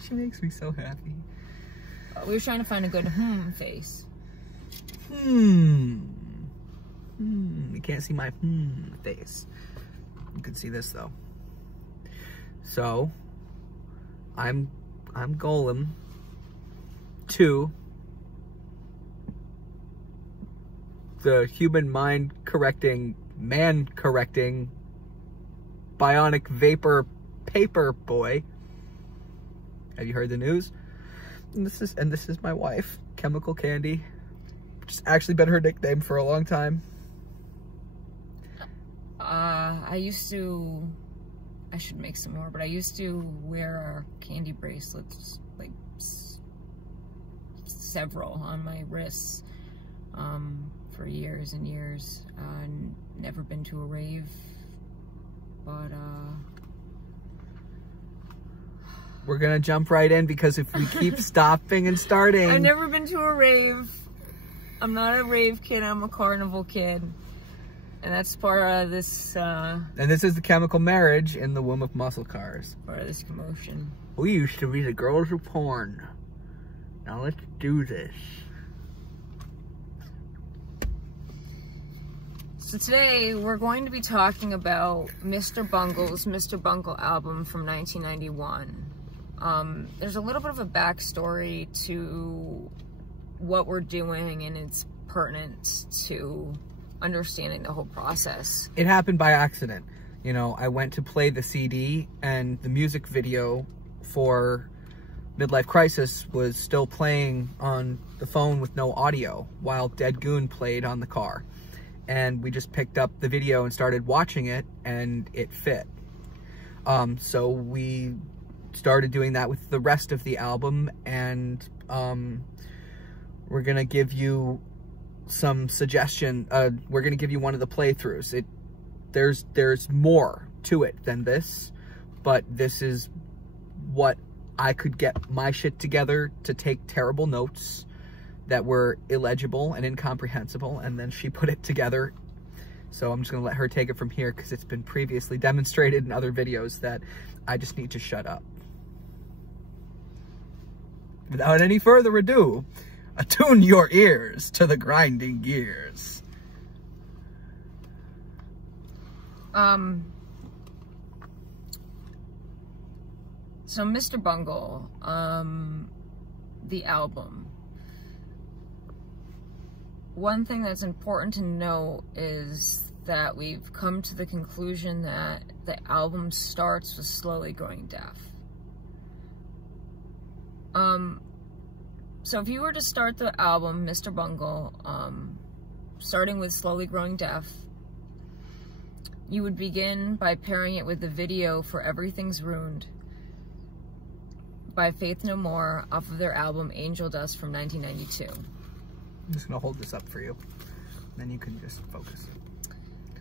She makes me so happy. We were trying to find a good face. You can't see my face. You can see this though. So, I'm Golem 2, the human mind correcting, man correcting, bionic vapor paper boy. Have you heard the news? And this is my wife, Chemical Candy. Which has actually been her nickname for a long time. I should make some more, but I used to wear candy bracelets, like several on my wrists, for years and years. Never been to a rave, but we're gonna jump right in, because if we keep stopping and starting... I've never been to a rave. I'm not a rave kid, I'm a carnival kid. And that's part of this, And this is the chemical marriage in the womb of muscle cars. Part of this commotion. We used to be the girls of porn. Now let's do this. So today, we're going to be talking about Mr. Bungle's Mr. Bungle album from 1991. There's a little bit of a backstory to what we're doing, and it's pertinent to understanding the whole process. It happened by accident. You know, I went to play the CD, and the music video for Midlife Crisis was still playing on the phone with no audio while Dead Goon played on the car. And we just picked up the video and started watching it, and it fit. So we started doing that with the rest of the album, and we're gonna give you some suggestion. We're gonna give you one of the playthroughs. There's more to it than this, but this is what I could get my shit together to take terrible notes that were illegible and incomprehensible, and then she put it together. So I'm just gonna let her take it from here, because it's been previously demonstrated in other videos that I just need to shut up. Without any further ado, attune your ears to the grinding gears. So Mr. Bungle, the album. One thing that's important to note is that we've come to the conclusion that the album starts with Slowly Growing Deaf. So if you were to start the album, Mr. Bungle, starting with Slowly Growing Deaf, you would begin by pairing it with the video for Everything's Ruined by Faith No More off of their album Angel Dust from 1992. I'm just gonna hold this up for you, then you can just focus.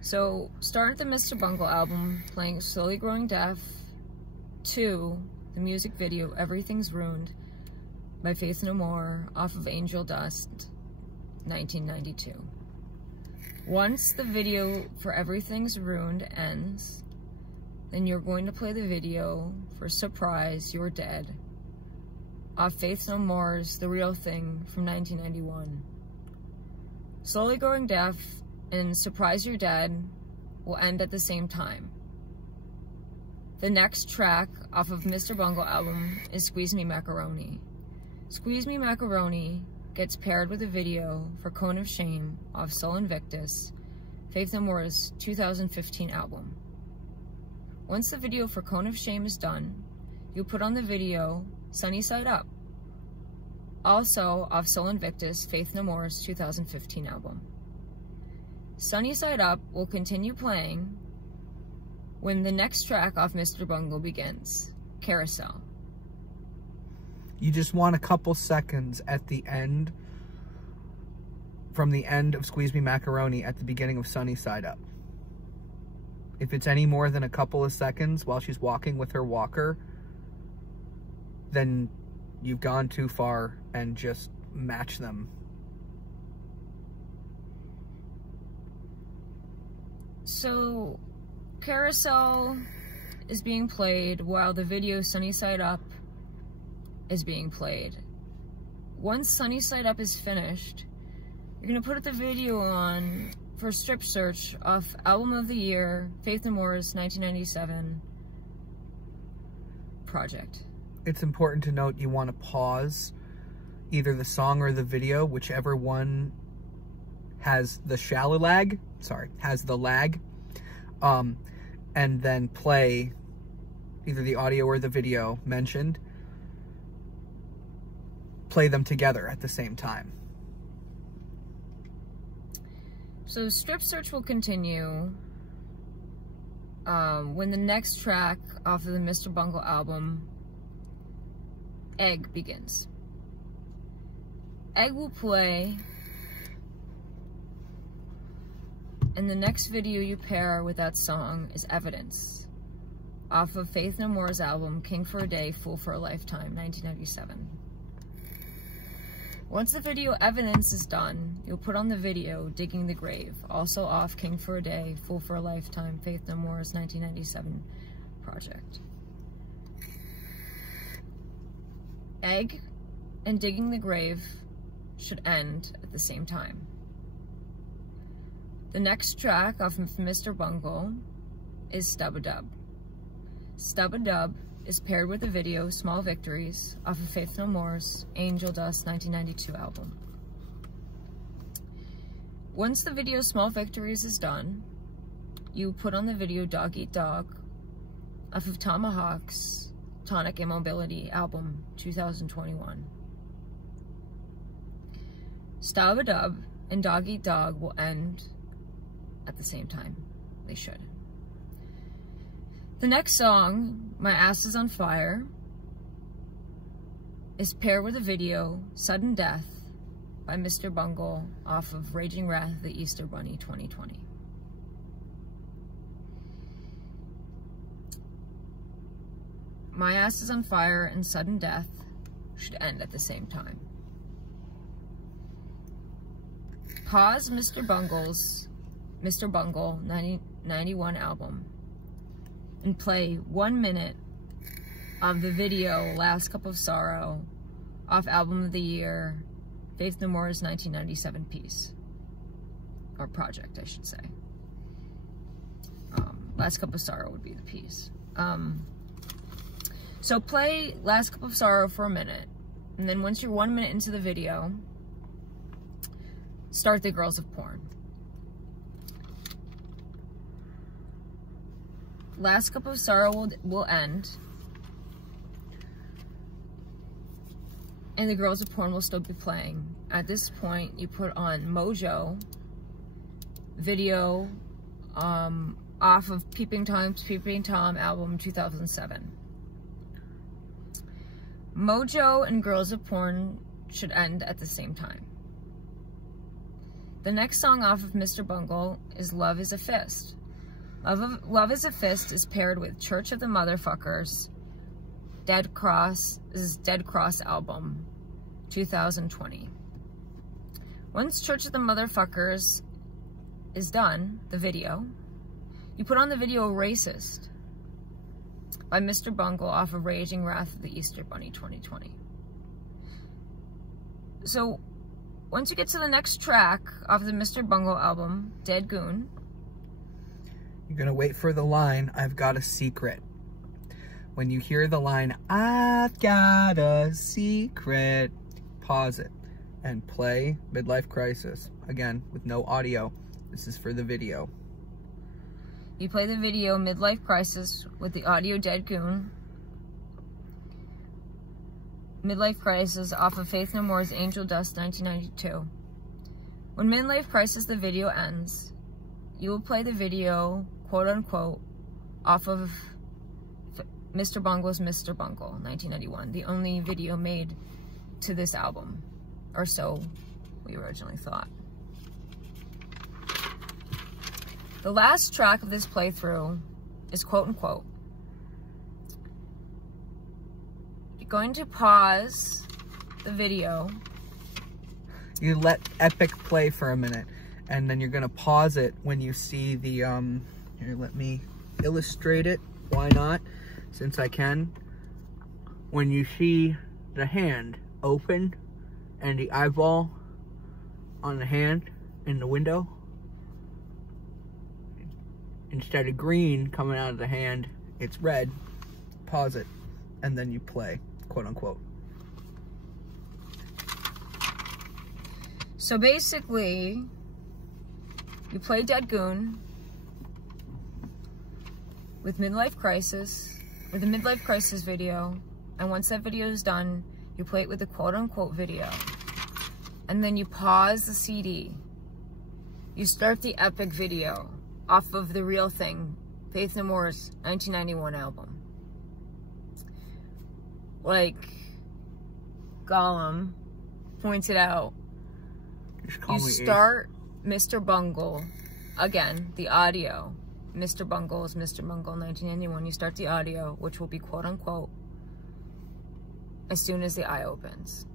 So start the Mr. Bungle album playing Slowly Growing Deaf to the music video Everything's Ruined by Faith No More off of Angel Dust 1992. Once the video for Everything's Ruined ends, then you're going to play the video for Surprise You're Dead off Faith No More's The Real Thing from 1991. Slowly Growing Deaf and Surprise You're Dead will end at the same time. The next track off of Mr. Bungle album is Squeeze Me Macaroni. Squeeze Me Macaroni gets paired with a video for Cone of Shame off Soul Invictus, Faith No More's 2015 album. Once the video for Cone of Shame is done, you put on the video Sunny Side Up, also off Soul Invictus, Faith No More's 2015 album. Sunny Side Up will continue playing when the next track off Mr. Bungle begins, Carousel. You just want a couple seconds at the end, from the end of Squeeze Me Macaroni at the beginning of Sunny Side Up. If it's any more than a couple of seconds while she's walking with her walker, then you've gone too far, and just match them. So, Carousel is being played while the video Sunny Side Up is being played. Once Sunny Side Up is finished, you're gonna put the video on for Strip Search off Album of the Year, Faith No More's 1997 project. It's important to note you want to pause either the song or the video, whichever one has the lag, and then play either the audio or the video mentioned. Play them together at the same time. So Strip Search will continue when the next track off of the Mr. Bungle album, Egg, begins. Egg will play, and the next video you pair with that song is Evidence, off of Faith No More's album, King for a Day, Fool for a Lifetime, 1997. Once the video Evidence is done, you'll put on the video Digging the Grave, also off King for a Day, Fool for a Lifetime, Faith No More's 1997 project. Egg and Digging the Grave should end at the same time. The next track off of Mr. Bungle is Stub-a-Dub. Stub-a-Dub is paired with the video Small Victories off of Faith No More's Angel Dust 1992 album. Once the video Small Victories is done, you put on the video Dog Eat Dog off of Tomahawk's Tonic Immobility album 2021. Stub-a-Dub and Dog Eat Dog will end at the same time. They should. The next song, My Ass Is on Fire, is paired with a video, Sudden Death, by Mr. Bungle off of Raging Wrath of the Easter Bunny 2020. My Ass Is on Fire and Sudden Death should end at the same time. Pause Mr. Bungle's Mr. Bungle 1991 album and play 1 minute of the video Last Cup of Sorrow off Album of the Year, Faith No More's 1997 piece, or project, I should say. Last Cup of Sorrow would be the piece. So play Last Cup of Sorrow for a minute, and then once you're 1 minute into the video, start The Girls of Porn. Last Cup of Sorrow will end, and The Girls of Porn will still be playing. At this point, you put on Mojo video off of Peeping Tom album 2007. Mojo and Girls of Porn should end at the same time. The next song off of Mr. Bungle is Love Is a Fist. Love Is a Fist is paired with Church of the Motherfuckers, Dead Cross album, 2020. Once Church of the Motherfuckers is done, the video, you put on the video Racist by Mr. Bungle off of Raging Wrath of the Easter Bunny 2020. So, once you get to the next track off the Mr. Bungle album, Dead Goon, you're gonna wait for the line, I've got a secret. When you hear the line, I've got a secret, pause it and play Midlife Crisis. Again, with no audio. This is for the video. You play the video Midlife Crisis with the audio Dead Goon. Midlife Crisis off of Faith No More's Angel Dust 1992. When Midlife Crisis the video ends, you will play the video, quote unquote, off of Mr. Bungle's Mr. Bungle 1991, the only video made to this album, or so we originally thought. The last track of this playthrough is quote unquote. You're going to pause the video. You let Epic play for a minute, and then you're gonna pause it when you see the, here, let me illustrate it. Why not? Since I can. When you see the hand open and the eyeball on the hand in the window, instead of green coming out of the hand, it's red. Pause it, and then you play, quote unquote. So basically, you play Dead Goon with Midlife Crisis, with a Midlife Crisis video, and once that video is done, you play it with the quote-unquote video. And then you pause the CD. You start the epic video off of The Real Thing, Faith No More's 1991 album. Like Gollum pointed out, you start Mr. Bungle, again, the audio. Mr. Bungle is Mr. Bungle 1991. You start the audio, which will be quote unquote, as soon as the eye opens.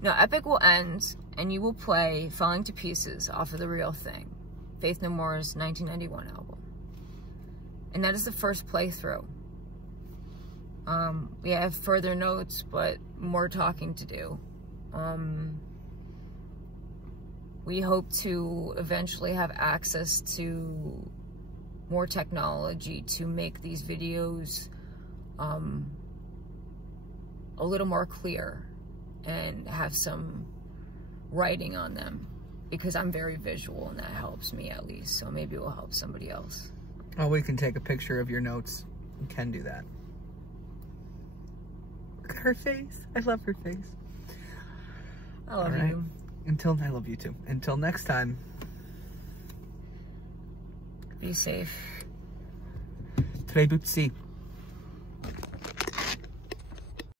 Now, Epic will end, and you will play Falling to Pieces off of The Real Thing, Faith No More's 1991 album. And that is the first playthrough. We have further notes, but more talking to do. We hope to eventually have access to more technology to make these videos a little more clear and have some writing on them, because I'm very visual and that helps me at least, so maybe it will help somebody else. Oh, we can take a picture of your notes. We can do that. Look at her face. I love her face. I love you. I love you too. Until next time. Be safe. Très Butsi.